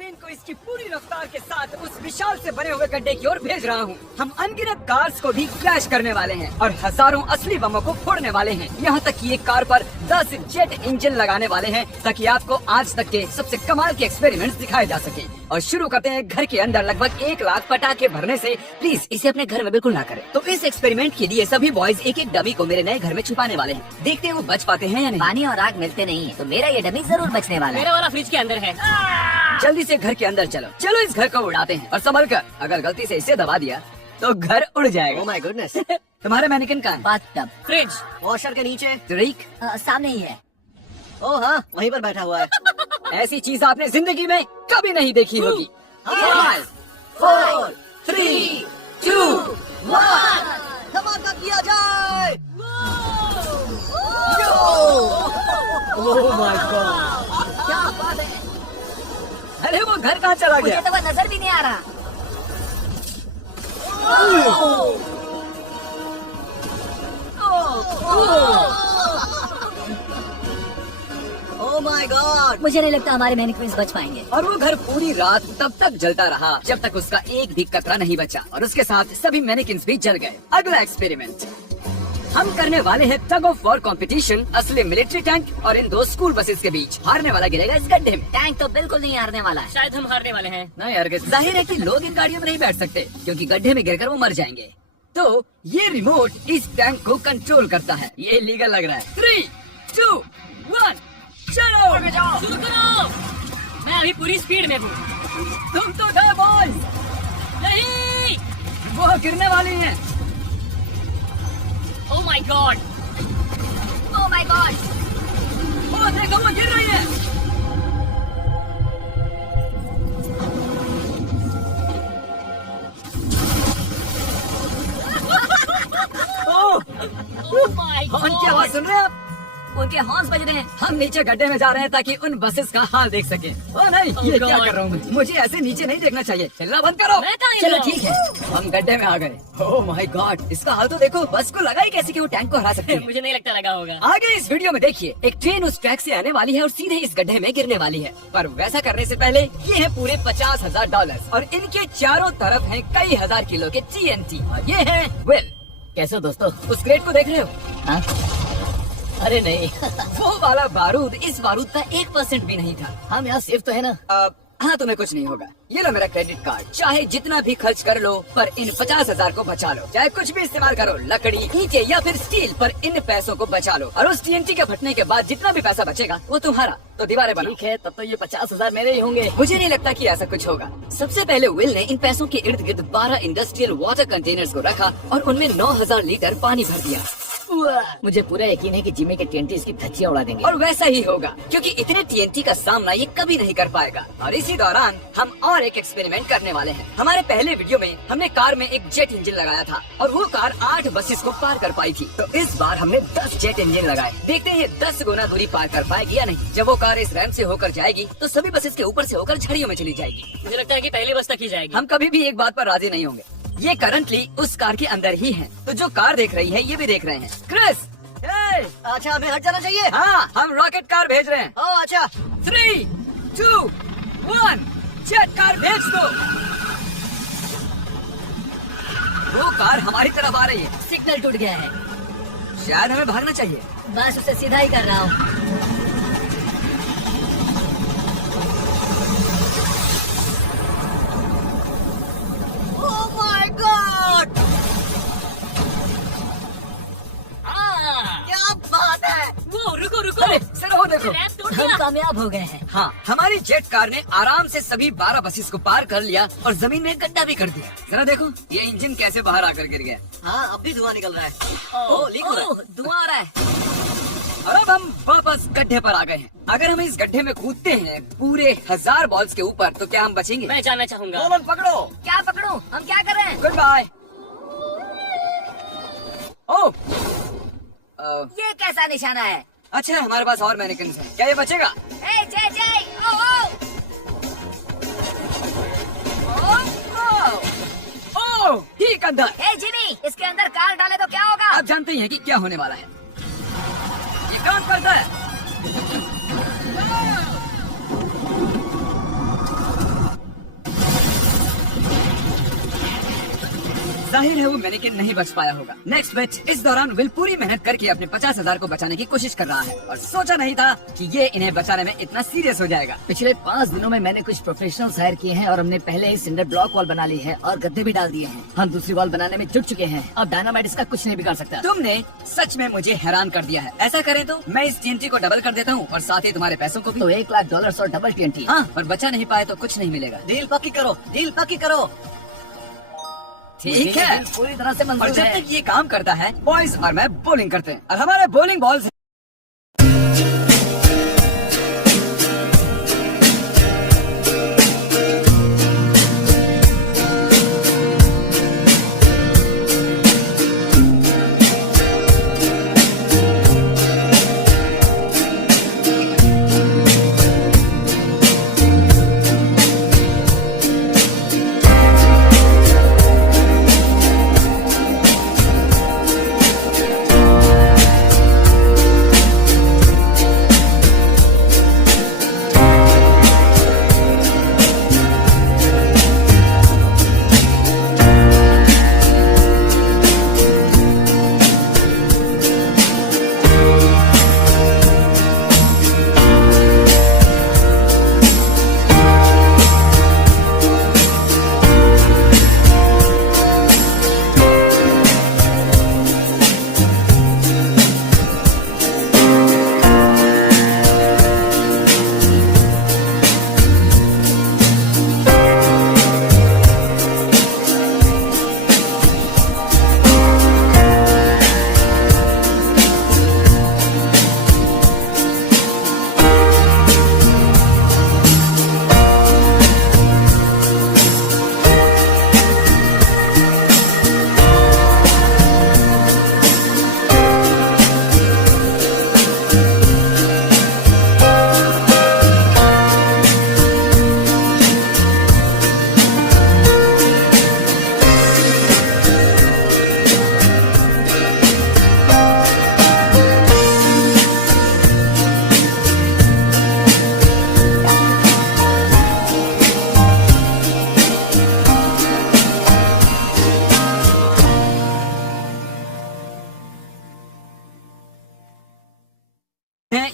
Train को इसकी पूरी रफ्तार के साथ उस विशाल से बने हुए गड्ढे की ओर भेज रहा हूँ। हम अनगिनत कार्स को भी क्रैश करने वाले हैं और हजारों असली बमों को फोड़ने वाले हैं। यहाँ तक कि एक कार पर 10 जेट इंजन लगाने वाले हैं ताकि आपको आज तक के सबसे कमाल के एक्सपेरिमेंट्स दिखाए जा सके। और शुरू करते हैं घर के अंदर लगभग 1 लाख पटाखे भरने से। प्लीज इसे अपने घर में बिल्कुल ना करें। तो इस एक्सपेरिमेंट के लिए सभी बॉयज एक एक डमी को मेरे नए घर में छुपाने वाले हैं। देखते हैं वो बच पाते हैं या नहीं। पानी और आग मिलते नहीं है तो मेरा ये डमी जरूर बचने वाला है। मेरा वाला फ्रिज के अंदर है। जल्दी से घर के अंदर चलो। चलो इस घर को उड़ाते हैं और संभल कर, अगर गलती से इसे दबा दिया तो घर उड़ जाएगा। Oh my goodness. तुम्हारे मैनिकन कहाँ है? बाथटब फ्रिज वॉशर के नीचे। तरीक, सामने ही है। ओह हाँ, वहीं पर बैठा हुआ है। ऐसी चीज आपने जिंदगी में कभी नहीं देखी होगी। 5, 4, 3, 2, 1। धमाका किया जाए। ओह माय गॉड, क्या बात है। अरे वो घर कहाँ चला मुझे गया? तो वो नजर भी नहीं आ रहा। Oh my God. मुझे नहीं लगता हमारे मैनिक्विन्स बच पाएंगे। और वो घर पूरी रात तब तक जलता रहा जब तक उसका एक भी कतरा नहीं बचा और उसके साथ सभी मैनिकिन्स भी जल गए। अगला एक्सपेरिमेंट हम करने वाले हैं टग ऑफ वॉर कंपटीशन असली मिलिट्री टैंक और इन 2 स्कूल बसेस के बीच। हारने वाला गिरेगा इस गड्ढे में। टैंक तो बिल्कुल नहीं हारने वाला है। शायद हम हारने वाले हैं। नहीं यार, जाहिर है कि लोग इन गाड़ियों में नहीं बैठ सकते क्योंकि गड्ढे में गिरकर वो मर जाएंगे। तो ये रिमोट इस टैंक को कंट्रोल करता है। ये लीगल लग रहा है। 3, 2, 1 चलो। शुरू करो। मैं अभी पूरी स्पीड में हूँ। तुम तो गए बॉयज। नहीं। वो गिरने वाली हैं। Oh my God. Oh my God. वो देखो वो गिर रही है। ओह माय हॉर्न की आवाज सुन रहे हैं आप? उनके हॉर्न्स बज रहे हैं। हम नीचे गड्ढे में जा रहे हैं ताकि उन बसेस का हाल देख सके। ओ नहीं, ये क्या God. कर रहा हूँ मैं? मुझे ऐसे नीचे नहीं देखना चाहिए। चलना बंद करो। मैं कहाँ चलो हूँ? ठीक है, हम गड्ढे में आ गए। ओह माय गॉड, इसका हाल तो देखो। बस को लगा ही कैसे कि वो टैंक को हरा सकती है। मुझे नहीं लगता लगा होगा। आगे इस वीडियो में देखिए, एक ट्रेन उस ट्रैक से आने वाली है और सीधे इस गड्ढे में गिरने वाली है। पर वैसा करने से पहले ये है पूरे $50,000 और इनके चारों तरफ हैं कई हजार किलो के TNT और ये है वेल। कैसे हो दोस्तों? उस क्रेट को देख रहे हो? हाँ? अरे नहीं, वो वाला बारूद इस बारूद का 1% भी नहीं था। हम यहाँ सेफ तो है ना? हाँ, तुम्हें कुछ नहीं होगा। ये लो मेरा क्रेडिट कार्ड। चाहे जितना भी खर्च कर लो पर इन 50,000 को बचा लो। चाहे कुछ भी इस्तेमाल करो, लकड़ी, ईंटें या फिर स्टील, पर इन पैसों को बचा लो। और उस TNT के फटने के बाद जितना भी पैसा बचेगा वो तुम्हारा। तो दीवारें बनाओ। ठीक है, तब तो ये 50,000 मेरे ही होंगे। मुझे नहीं लगता कि ऐसा कुछ होगा। सबसे पहले विल ने इन पैसों के इर्द गिर्द 12 इंडस्ट्रियल वाटर कंटेनर्स को रखा और उनमें 9,000 लीटर पानी भर दिया। मुझे पूरा यकीन है कि जिमी के TNT इसकी धज्जियां उड़ा देंगे। और वैसा ही होगा क्योंकि इतने TNT का सामना ये कभी नहीं कर पाएगा। और इसी दौरान हम और एक एक्सपेरिमेंट करने वाले हैं। हमारे पहले वीडियो में हमने कार में एक जेट इंजन लगाया था और वो कार 8 बसेस को पार कर पाई थी। तो इस बार हमने 10 जेट इंजन लगाए। देखते हैं ये 10 गुना दूरी पार कर पाएगी या नहीं। जब वो कार इस रैंप से होकर जाएगी तो सभी बसेस के ऊपर से होकर झड़ियों में चली जाएगी। मुझे लगता है कि पहली बस तक ही जाएगी। हम कभी भी एक बात पर राजी नहीं होंगे। ये करंटली उस कार के अंदर ही है, तो जो कार देख रही है ये भी देख रहे हैं। क्रिस, अच्छा, हमें हट जाना चाहिए। हाँ, हम रॉकेट कार भेज रहे हैं। ओह अच्छा। 3, 2, 1 जेट कार भेज दो। वो कार हमारी तरफ आ रही है। सिग्नल टूट गया है। शायद हमें भागना चाहिए। बस उसे सीधा ही कर रहा हूँ। ओह माय गॉड, क्या बात है। वो रुको रुको। अरे सर, वो देखो। रैंप टूट हम गया। कामयाब हो गए हैं। हाँ, हमारी जेट कार ने आराम से सभी 12 बसेस को पार कर लिया और जमीन में गड्ढा भी कर दिया। जरा देखो ये इंजन कैसे बाहर आकर गिर गया। हाँ, अब भी धुआं निकल रहा है। ओह, लीक हो रहा है। ओह, धुआं आ रहा है। और अब हम वापस गड्ढे पर आ गए हैं। अगर हम इस गड्ढे में कूदते हैं पूरे 1000 बॉल्स के ऊपर तो क्या हम बचेंगे? मैं जानना चाहूंगा। नोलन पकड़ो। क्या पकड़ूं? हम क्या कर रहे हैं? Good bye. ओह, ये कैसा निशाना है? अच्छा, हमारे पास और मैनिकन्स हैं। क्या ये बचेगा? ए, जय जय। ओह, ओह। ओह, ठीक अंदर। ए जिमी, इसके अंदर कार डाले तो क्या होगा? आप जानते ही हैं कि क्या होने वाला है। ये काम करता है। जाहिर है वो मैनेकिन नहीं बच पाया होगा। नेक्स्ट बेट। इस दौरान विल पूरी मेहनत करके अपने 50,000 को बचाने की कोशिश कर रहा है और सोचा नहीं था कि ये इन्हें बचाने में इतना सीरियस हो जाएगा। पिछले 5 दिनों में मैंने कुछ प्रोफेशनल्स हायर किए हैं और हमने पहले ही सिंडर ब्लॉक वॉल बना ली है और गद्दे भी डाल दिए हैं। हम दूसरी वॉल बनाने में जुट चुके हैं। अब डायनामाइट इसका कुछ नहीं बिगाड़ सकता। तुमने सच में मुझे हैरान कर दिया है। ऐसा करें तो मैं इस TNT को डबल कर देता हूँ और साथ ही तुम्हारे पैसों को भी। तो $1,00,000 और डबल TNT। हाँ, पर बचा नहीं पाए तो कुछ नहीं मिलेगा। डील पक्की करो, डील पक्की करो। ठीक है, पूरी तरह से और मंजूर जब है। तक ये काम करता है बॉयज और मैं बॉलिंग करते हैं और हमारे बॉलिंग बॉल्स हैं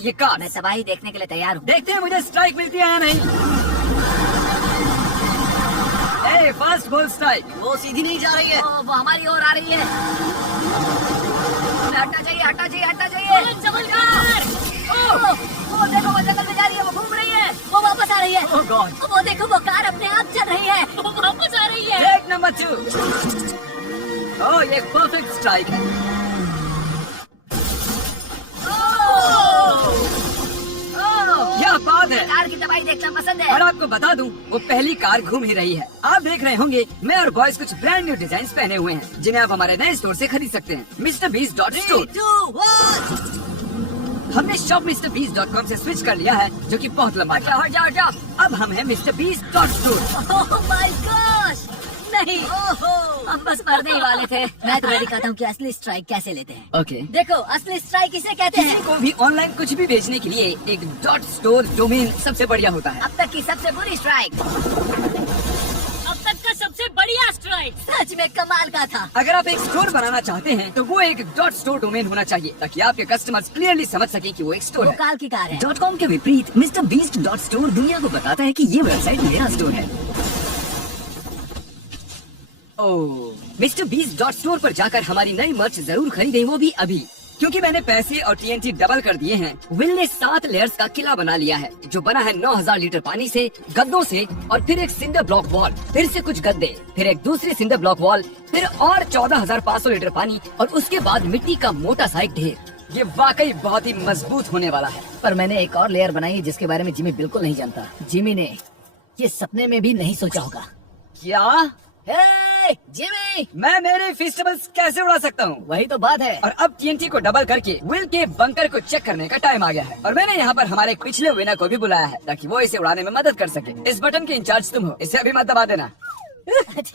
ये कार्ड। मैं तबाही देखने के लिए तैयार हूँ। देखते हैं मुझे स्ट्राइक मिलती है या नहीं। ए, फास्ट बॉल स्ट्राइक। वो सीधी नहीं जा रही है। वो हमारी ओर आ रही है। हटना चाहिए, हटना चाहिए, हटना चाहिए। चमत्कार! वो देखो, वो जंगल में जा रही है, वो घूम रही है, वो वापस आ रही है। Oh God! वो देखो, वो कार अपने आप चल रही है। वो वापस आ रही है। Take number 2। ओह, ये परफेक्ट स्ट्राइक है। क्या बात है। कार की तबाही देखना पसंद है। और आपको बता दूं, वो पहली कार घूम ही रही है। आप देख रहे होंगे मैं और बॉयज कुछ ब्रांड न्यू डिजाइन पहने हुए हैं जिन्हें आप हमारे नए स्टोर से खरीद सकते हैं, MrBeast.store। 3, 2, 1। हमने shop MrBeast.com से स्विच कर लिया है जो कि बहुत लंबा था। हट जाओ, हट जाओ। अब हम हैं MrBeast.store। Oh my gosh! नहीं, हम बस मरने ही वाले थे। मैं तुम्हें दिखाता हूँ कि असली स्ट्राइक कैसे लेते हैं। ओके। देखो, असली स्ट्राइक इसे कहते किसी हैं। को भी ऑनलाइन कुछ भी बेचने के लिए एक .store डोमेन सबसे बढ़िया होता है। अब तक की सबसे बुरी स्ट्राइक। अब तक का सबसे बढ़िया स्ट्राइक। सच में कमाल का था। अगर आप एक स्टोर बनाना चाहते हैं तो वो एक .store डोमेन होना चाहिए ताकि आपके कस्टमर्स क्लियरली समझ सके कि वो एक स्टोर वो है। काल की कार है। .com के विपरीत MrBeast.store दुनिया को बताता है कि ये वेबसाइट मेरा स्टोर है। ओह, MrBeast.store पर जाकर हमारी नई मर्च जरूर खरीदें, वो भी अभी, क्योंकि मैंने पैसे और TNT डबल कर दिए हैं। विल ने 7 लेयर्स का किला बना लिया है जो बना है 9,000 लीटर पानी से, गद्दों से और फिर एक सिंडर ब्लॉक वॉल, फिर से कुछ गद्दे, फिर एक दूसरी सिंडर ब्लॉक वॉल, फिर और 14,500 लीटर पानी और उसके बाद मिट्टी का मोटा सा एक ढेर। ये वाकई बहुत ही मजबूत होने वाला है। पर मैंने एक और लेयर बनाई है जिसके बारे में जिमी बिल्कुल नहीं जानता। जिमी ने ये सपने में भी नहीं सोचा होगा। क्या? हे जिमी, मैं मेरे फेस्टिवल्स कैसे उड़ा सकता हूँ? वही तो बात है। और अब TNT को डबल करके विल के बंकर को चेक करने का टाइम आ गया है और मैंने यहाँ पर हमारे पिछले विनर को भी बुलाया है ताकि वो इसे उड़ाने में मदद कर सके। इस बटन के इंचार्ज तुम हो, इसे अभी मत दबा देना।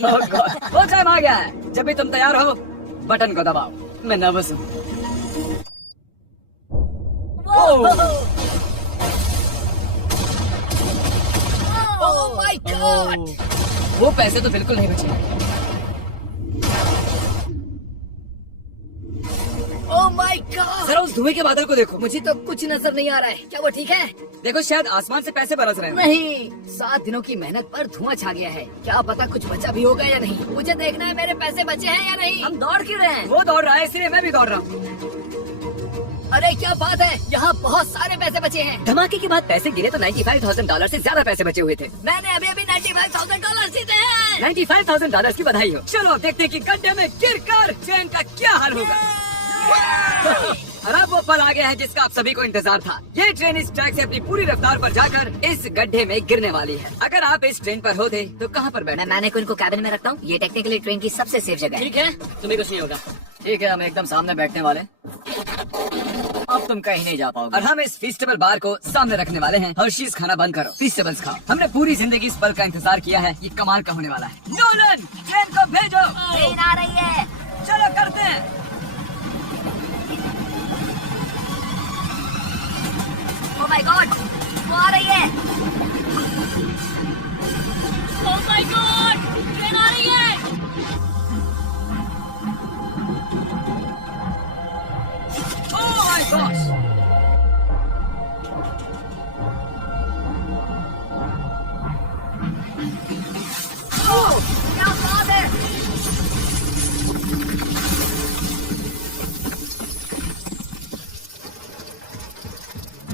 Oh God, वो टाइम आ गया है। जब भी तुम तैयार हो बटन को दबाओ। मैं नर्वस हूँ। Oh my God! वो पैसे तो बिल्कुल नहीं बचे। उस धुएं के बादल को देखो। मुझे तो कुछ नजर नहीं आ रहा है। क्या वो ठीक है? देखो शायद आसमान से पैसे बरस रहे हैं। नहीं, 7 दिनों की मेहनत पर धुआं छा गया है। क्या पता कुछ बचा भी होगा या नहीं। मुझे देखना है मेरे पैसे बचे हैं या नहीं। हम दौड़ क्यों रहे हैं? वो दौड़ रहा है इसलिए मैं भी दौड़ रहा हूँ। अरे क्या बात है, यहाँ बहुत सारे पैसे बचे हैं। धमाके के बाद पैसे गिरे तो $95,000 से ज्यादा पैसे बचे हुए थे। मैंने अभी अभी $95,000 जीते हैं। $95,000 की बधाई हो। चलो देखते हैं कि गड्ढे में गिरकर ट्रेन का क्या हाल होगा। और अब वो पल आ गया है जिसका आप सभी को इंतजार था। ये ट्रेन इस ट्रैक से अपनी पूरी रफ्तार पर जाकर इस गड्ढे में गिरने वाली है। अगर आप इस ट्रेन पर होते तो कहाँ पर बैठते? मैं मैनेक्विन को कैबिन में रखता हूँ। ये टेक्निकली ट्रेन की सबसे सेफ जगह है। ठीक है, तुम्हें कुछ नहीं होगा। ठीक है, हम एकदम सामने बैठने वाले। अब तुम कहीं नहीं जा पाओगे। और हम इस फीस्टेबल बार को सामने रखने वाले हैं। हर्शीज खाना बंद करो, फीस्टेबल्स खाओ। हमने पूरी जिंदगी इस पल का इंतजार किया है। ये कमाल का होने वाला है। नोलन, ट्रेन को भेजो। ट्रेन आ रही है। चलो करते हैं। ओह माय गॉड, वो आ रही है। ओह माय गॉड, ट्रेन आ रही है। Oh my gosh. क्या बात है।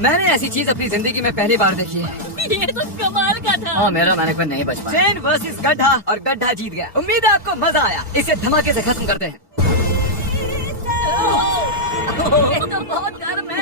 मैंने ऐसी चीज अपनी जिंदगी में पहली बार देखी है। ये तो कमाल का था। हाँ, मेरा मैनेजमेंट नहीं बच पाया। ट्रेन वर्सेस गड्ढा और गड्ढा जीत गया। उम्मीद है आपको मजा आया। इसे धमाके से खत्म करते हैं। ये तो बहुत गर्म है।